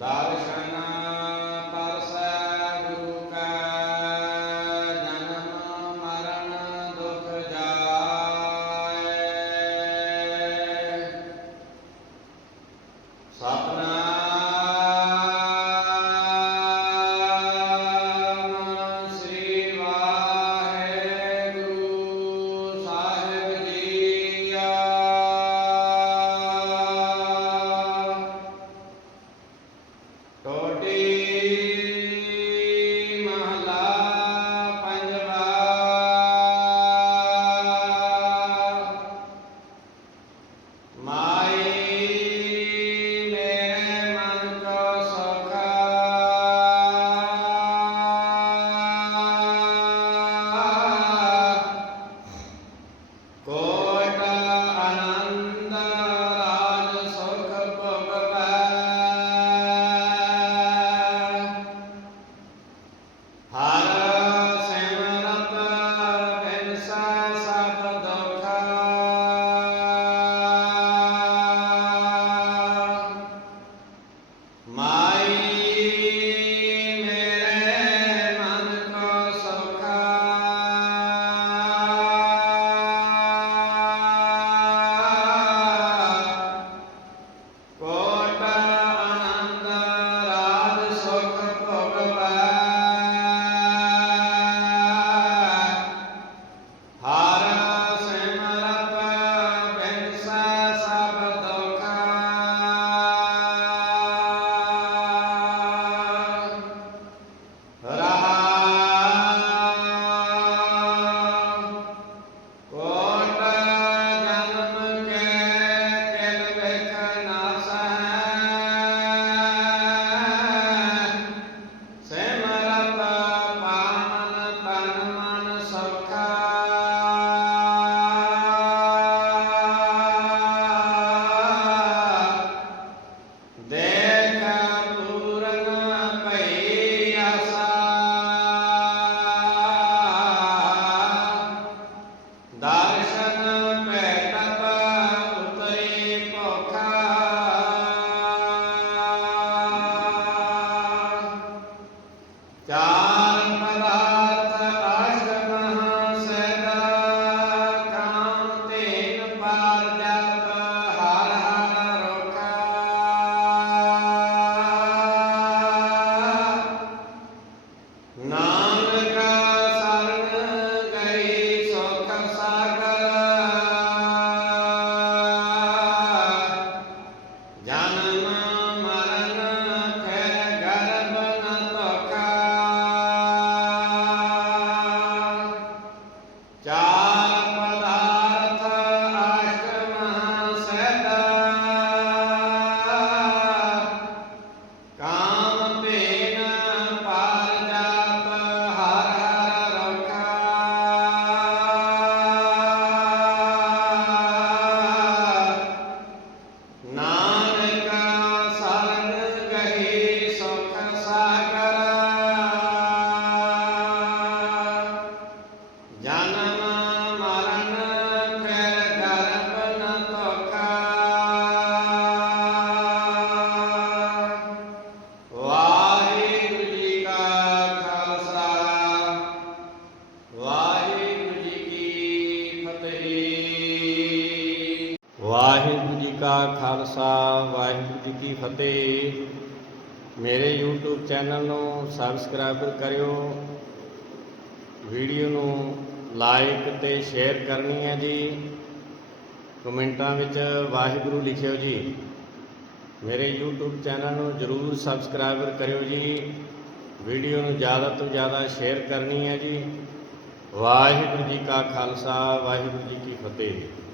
Darshana Glória. 나 ما ਵਾਹਿਗੁਰੂ ਜੀ ਕਾ ਖਾਲਸਾ, ਵਾਹਿਗੁਰੂ ਜੀ ਕੀ ਫਤਿਹ। ਮੇਰੇ YouTube ਚੈਨਲ ਨੂੰ ਸਬਸਕ੍ਰਾਈਬ ਕਰਿਓ। ਵੀਡੀਓ ਨੂੰ ਲਾਈਕ ਤੇ ਸ਼ੇਅਰ ਕਰਨੀ ਹੈ ਜੀ। ਕਮੈਂਟਾਂ ਵਿੱਚ ਵਾਹਿਗੁਰੂ ਲਿਖਿਓ ਜੀ। ਮੇਰੇ YouTube ਚੈਨਲ ਨੂੰ ਜਰੂਰ ਸਬਸਕ੍ਰਾਈਬ ਕਰਿਓ ਜੀ। ਵੀਡੀਓ ਨੂੰ ਜ਼ਿਆਦਾ ਤੋਂ ਜ਼ਿਆਦਾ ਸ਼ੇਅਰ ਕਰਨੀ ਹੈ ਜੀ। ਵਾਹਿਗੁਰੂ ਜੀ ਕਾ ਖਾਲਸਾ, ਵਾਹਿਗੁਰੂ ਜੀ ਕੀ ਫਤਿਹ।